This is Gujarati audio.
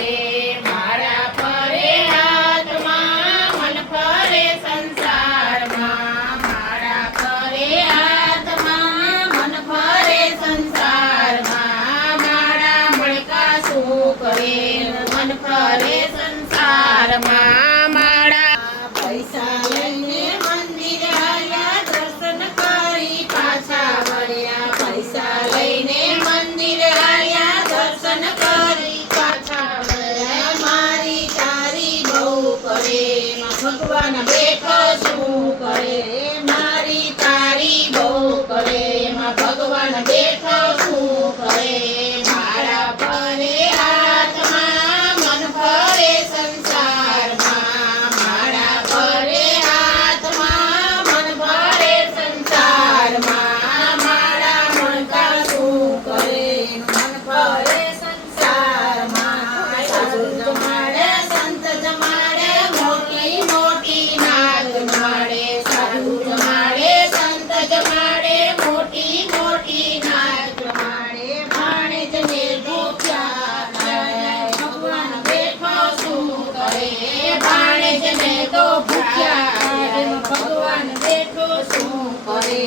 કરે મારા ફરે હાથમાં મન ફરે સંસારમાં મારા ફરે હાથમાં મન ફરે સંસારમાં મારા મણકા શું કરે મન ફરે સંસારમાં મારા પૈસા લઈને મંદિર આવ્યા દર્શન કરી પાછા વળ્યા પૈસા લઈને મંદિર આવ્યા દર્શન કરી પાછા વળ્યા મારી તારી બહુ કરે ભગવાન બેઠો શું કરે મારી તારી બહુ કરે ભગવાન બેઠો શું કરે મારા ફરે હાથમાં મન ફરે સંસારમાં મારા ફરે હાથમાં મન ફરે સંસારમાં મારા મણકા શું કરે મન ફરે સંસારમાં સાધુ જમાડે સંત જમાડે મોટી મોટી નાત જમાડે સાધુ જમાડે સંત જમાડે મોટી મોટી નાત જમાડે ભાણેજને ભૂખ્યા ભગવાન બેઠો શું કરે ભાણેજને તો ભૂખ્યા ભગવાન બેઠો શું કરે